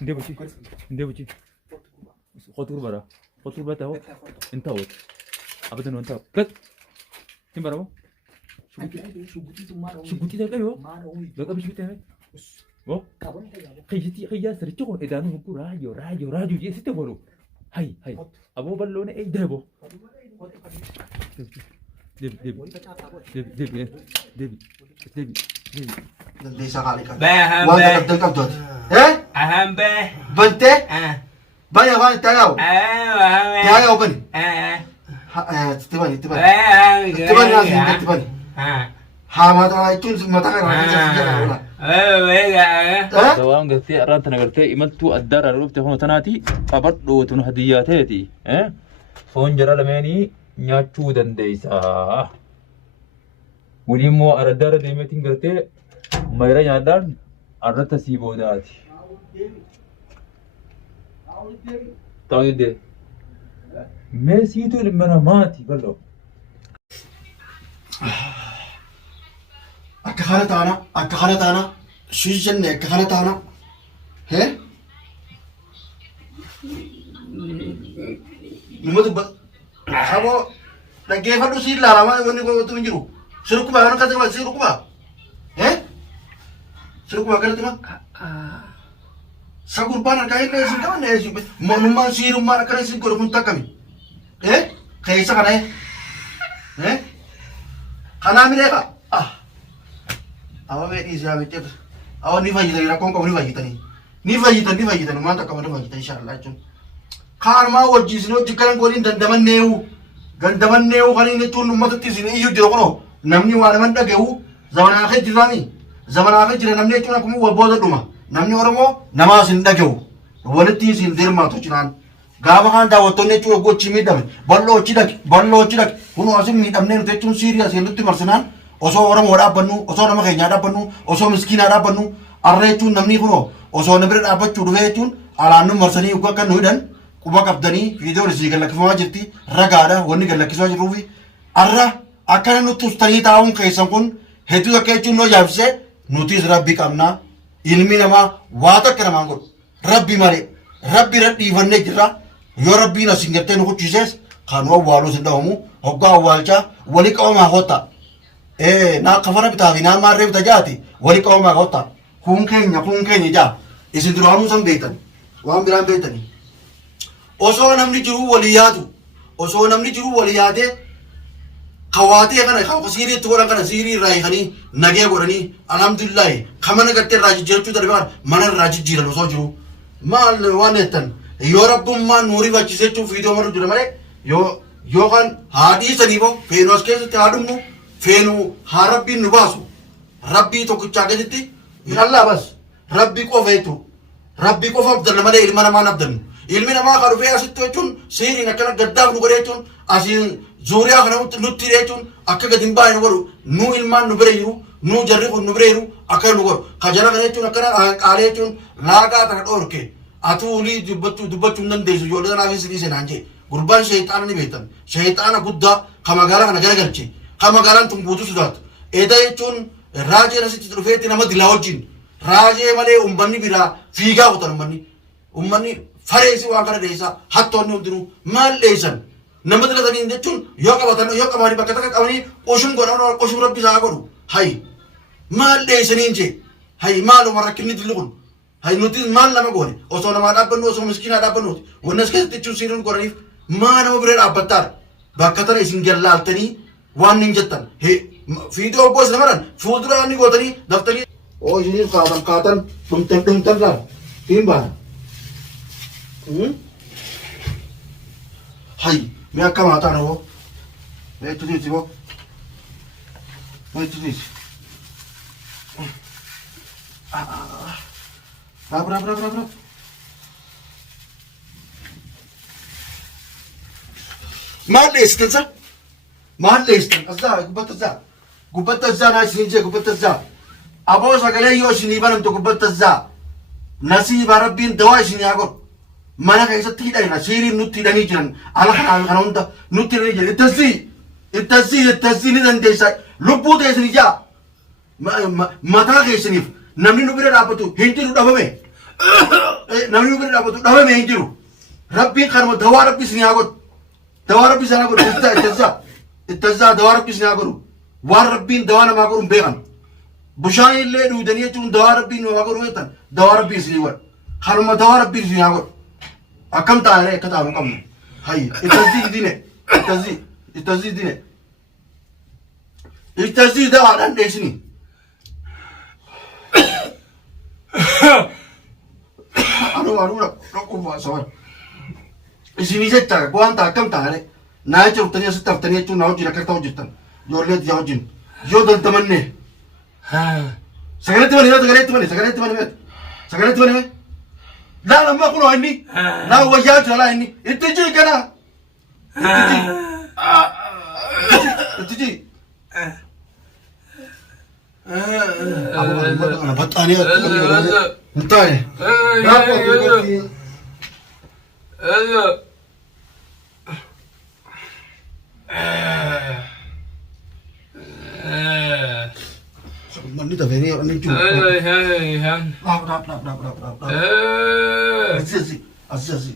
Ndee buchi. Qotu gurbara. Qotu gurbata ho. Inta ho. Abadan ho inta. Kat. Timbara ho. Shuguti ta kayo. Daga bishuti ta. Ho. Khiyya sirricho ko edanu ko radio je sitte bolo. Hay. Abo ballo ne debo. Debi. Dandeessa kali ka. Baham Wanda bah. dagdag abdot. Eh? Aham bah. Bante? Bani afaan itti hayaa'u. Itti hayaa'u bani. Itti bani. Itti bani asiin itti bani. Haa mataa jechuun mataa kana keessa jala oola. Waan gartee arraan tana gartee imaltuu addaarraa dhufte hono tanaati qabadhootuun hadiyyaa ta'eeti. Foon jara lameenii nyaachuu dandeessa. Waliin immoo araddaarra deemeetiin gartee mayra nyaadhaan arrata sii boodaati. Ta'uu diddee. Mee siituu ilma namaati bal'oo. Akka kana taana. Suis jenne akka kana taana. Hee? Numatu ba. Saboo dhaggeeffadhu siin laalamaa wanni gootu hin jiru. Sirukuma waan akkasii waan sirukuma. Sirukuma akkanatti ma. Sagurbaan harkaa hin dheessin qaban dheessin. Monummaan siirummaan akkana isin godhu kun takkami. Keessa kana. Kanaa miidhaga. Awa beekii isaa beekte. Awa ni fayyadanii rakkoon qabu ni fayyadanii. Ni fayyidan waan takka malee fayyidan inshaAllah jechuun. Kaarmaa wajjiisin hojii kanan gooliin dandamanneewu. Gandamanneewu kaniin jechuun uummatatti isin iyyuu jira kunoo. Namni waa naman dhaga'u zamanaa kee jiraami. Zamanaa kee jira namni jechuun akkuma wabboota dhuma. Namni Oromoo namaa isin dhaga'u. Walitti isin dirmaatu jiraan. Gaafa kan daawwattoonni jechuun gochi miidhame. Bal'oochi dhaqe. Kunoo asin miidhamnee nuti jechuun Siiriyaa seenutti marsinaan osoo Oromoo dhaabbannu, osoo nama keenyaa dhaabbannu, osoo miskiinaa dhaabbannu, arra jechuun namni kunoo osoo na bira dhaabbachuu dhufee jechuun alaannu marsanii yookaan kan nu hidhan quba qabdanii viidiyoon isii gallakkifamaa jirti ragaadha wanni gallakkisaa jiruufi arra akkana nutti ustanii taa'uun keessan kun hedduu akka jechuun noo jaabsee nutis rabbi qabnaa ilmi namaa waa takka namaan godhu rabbi malee rabbi irra dhiifannee jirra yoo rabbiin asin gartee nu huccisees kan awwaaluu sin dhawamu hoggaa awwaalchaa wali qabamaa hotta naa kafana bitaa fi naa maarree bita jaati wali qabamaa hotta kun keenya jaa isin duraanuu san beektan waan biraan beektanii osoo namni jiru walii yaadu osoo namni jiru walii yaadee kawaatee kana kan siirii itti godhan kana siirii irraa hiikanii nagee godhanii alhamdulillahi kamana gartee irraa jijjiirachuu darbaan mana irraa jijjiiran osoo jiru maal waan jettan yoo rabbummaan nuurii fachisee jechuun viidiyoo maru jira malee yookaan haadhii sanii boo feenu as keessatti haadhumnu feenu haa rabbiin nu baasu rabbii tokkichaa keessatti minallaa bas rabbii qofa jechuun rabbii qofa abdanna malee ilma namaa abdannu ilmi namaa kan dhufee asitti jechuun siiriin akkana gaddaaf nu godhe jechuun asiin zuuriyaa kana nutti jechuun akka gadi hin baane nu godhu nu ilmaan nu bira jiru nu jarri kun nu bira jiru akka nu godhu kajala kana jechuun akkana qaalee jechuun laagaa taka dhoorke atuulii dubbachuu hin dandeessu ijoollee kanaaf hin sidhiise naan jee gurbaan sheexaana ni beektan sheexaana guddaa ka magaalaa kana garagalche ka magaalaan tun guutuu sodaatu eeda jechuun raajeen asitti dhufeetti nama dilaa wajjin raajee malee ummanni biraa fiigaa kutan ummanni fareesi waan kana dheessaa hattoonni hundinuu maal dheessan nama dilatanii jechuun yoo qabatan yoo qabanii bakka takka qabanii qoshuun godhan qoshuun rabbi isaa godhu hay maal dheessaniin jee hay maaluma rakkinni dilli kun hay nuti maal nama goone osoo namaa dhaabbannu osoo miskiinaa dhaabbannuuti wanni as keessatti jechuun siiriin godhaniif maa nama bira dhaabbattaadha bakka tana isin jallaaltanii waan hin jettan fiidoo goos namaadhaan fuuldura inni gootanii daftanii oo isiniif kaatan dhumtan laal hin baana. Hay, me akka maataa na boo. Me tutis boo. Me tutis. Rap. Maal dheessitan sa? Maal dheessitan? Azaa, gubbata azaa naa isin jee gubbata azaa. Aboo sagalee yoo isinii banamtu gubbata azaa. Nasiiba rabbiin dawaa isinii haa godhu. Mana keessatti hidhanii siiriin nutti hidhanii jiran ala kana hunda nutti hidhanii jiran ittasi ni dandeessa lubbuu teessanii jaa mataa keessaniif namni nu bira dhaabbatu hin jiru dhabame namni bira dhaabatu dhabame hin jiru. Rabbiin kanuma dawaa rabbi isin haa godhu. Dawaa rabbi isin haa godhu. Ittazaa dawaa rabbi isin haa godhu. Waan rabbiin dawaa namaa godhu hin beekan. Bishaan illee dhuudanii jechuun dawaa rabbiin namaa godhu jettan dawaa rabbi isin godha. Kanuma dawaa rabbi isin haa godhu. Akkam taanee akka taanu qabnu. Hayyi ittazii dine. Ittazii dine. Ittazii dawaadhaan dheessinii. Anu rakkoon baasawan. Isinii jecha wanta akkam taane naa jecha ruftanii asitti haftanii jechuun naa wajjin akka ta'u jirtan ijoollee yaa wajjin yoo dantamanne sagaleetti bane laa lammaa kunoo inni naa wayyaa jira laa inni itti jii kana itti jii baxxaanii hin taane Manni tafeni ani cuma. Rap. Asisi.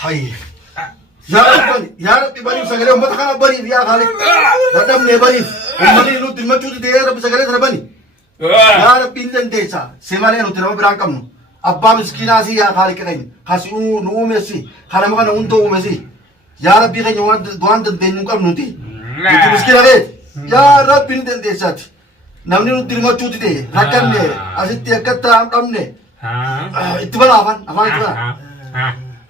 Hai. Ya Rabbi bani sagale umat kana bani ya kali. Dadam ne bani. Ummati lu timma cuti de Rabbi sagale thara bani. Ya Rabbi indan desa. Semale nu tirama berangkam nu. Abba miskina si ya kali kain. Kasi nu mesi. Kana makana unto mesi. Ya Rabbi kain wan den kam nuti. Itu miskina ke. Ya Rabbi indan desa. Namni nu tirama cuti de. Rakan ne. Asitti akatta amne. Itu bana afan itu bana.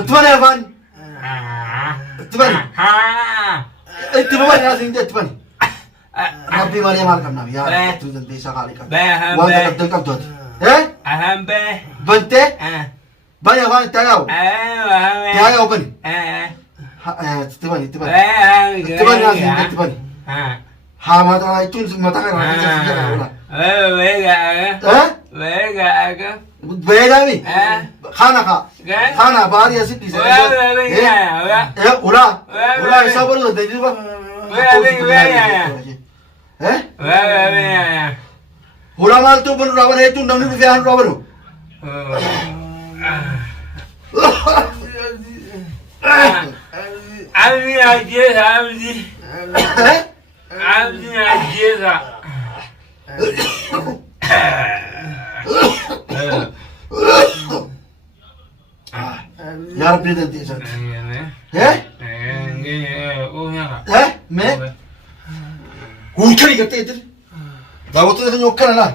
Itu bana afan. Itu bana ya sing itu bana. Rabbi Maria malkam nabi ya. Itu desa kali kan. Wan kadang kam tuh. Aham be. Bante? Banyak banget tagaw. Tagaw ban. Tibani. Tibani asing tibani. Ha mata itu mata kan Bega mi? Khana kha. Khana bari asid di sana. Ula isa bol lo dedi ba. Ula mal tu pun rawan itu namni fian rawan. Abdi aja. Ya Rabbi dan desa. Me? Hujan ikat itu. Dawat itu nyokkan lah.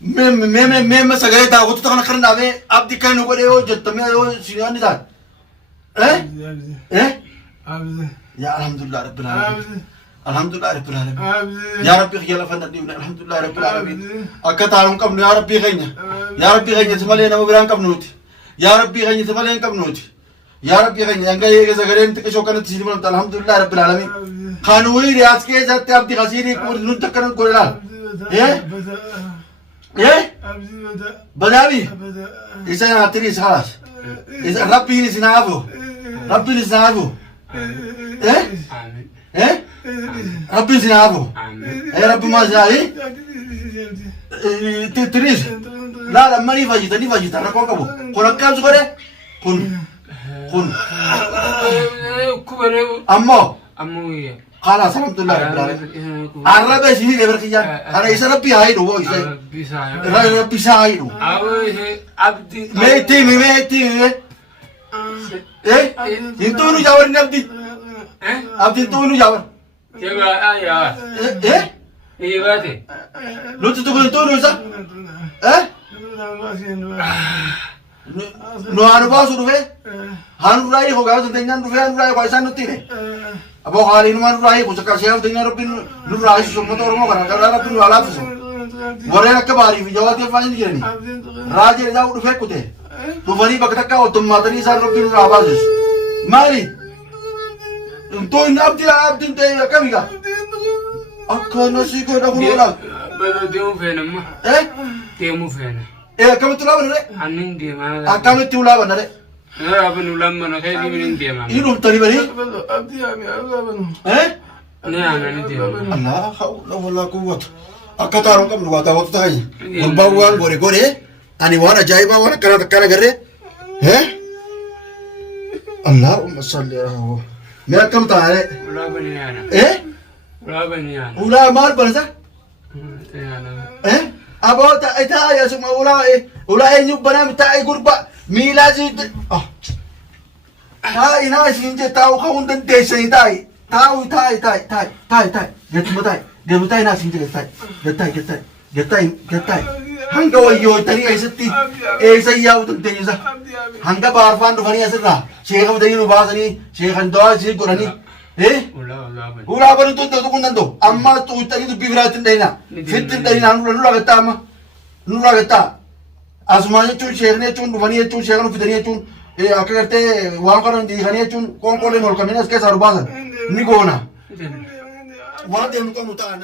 Me sagale dawat itu kan nabe abdi kan nuko deo jatme deo sinian di tan. Ya Alhamdulillah Rabbil Alamin. Alhamdulillah Rabbil Alamin. Ya Rabbi khiyala fanat ni Alhamdulillah Rabbil Alamin. Akka tarum kam ya Rabbi khaynya. Ya Rabbi khaynya semale nama berang kam nuti. Ya Rabbi khaynya semale kam nuti. Ya Rabbi khaynya angka ye sagale ente keshokan tsini malam Alhamdulillah Rabbil Alamin. Khanui riaz ke zat abdi khasiri ko nun takkan ko la. Badawi. Isa na tiri khalas. Isa Rabbi ni sinabu. Rabbi sinabu. Rabbi mazai. Titris. La mani fajita rakon kabu. Kon kam sukore. Kun. Ammo ya. Khalas alhamdulillah Rabbil Alamin. Arabe sini lebar kijan. Ana isa Rabbi hai do isa. Rabbi sai do. Abdi. Meti. Itu nu jawar ni abdi. Abdi itu nu jawar. Coba ayah. Iya berarti. Lu tu itu nu sa? Nu anu basu du fe? Hanu rai ho gawa dengan du fe anu rai kaisa nu tine. Abo hari nu anu rai ko sakar siap dengan Rabbi nu rai semua tu orang kan kalau Rabbi nu alaf semua. Warna kebari jawab dia faham ni ni. Raja jauh du fe kute. Tu bani bakta ka tu materi sar Rabbi nu abaz. Mari. Tu abdi te kami ka. Akka nasi ko dah guna. Betul dia mufena mah. Dia mufena. Kami tu lawan re. Aning dia mana? Kami tu lawan re. Apa nulam mana? Kayak gini dia mana? Ini tadi bani. Ni anak ni dia. Allah haula wala quwwat. akka taa'uun qabnu waa taa'uutu taa'e gurbaan waan godhe ani waan ajaa'ibaa waan akkana agarree Allahumma salli ala mee akkam taa'ee ulaa baniyaana ulaa baniyaana ulaa maal barasa aboo taa'e asuma ulaa eenyu banaa taa'e gurbaa miilaa siite taa'e naa isiin jee taa'u ka'uun dandeessanii taa'e gattuma taa'e naa isiin jee gattaa'i hanga wayyootanii eessa yaa'u dandeessisa hanga baarfaan dhufanii asirraa sheeka fidanii nu baasanii sheekan dawaa isii godhanii ulaa bani tuquu danda'u amma tuuxanii dubbii biraatti hin dhayina fitti hin dhayina nurraa gattaa amma nurraa gattaa asuma jechuun sheekni jechuun dhufanii jechuun sheekan fidanii jechuun akka gartee waan kana hiikanii jechuun qoonqooleen ol qabanii as keessaa nu baasan ni goona waan deemnu qabnu ta'an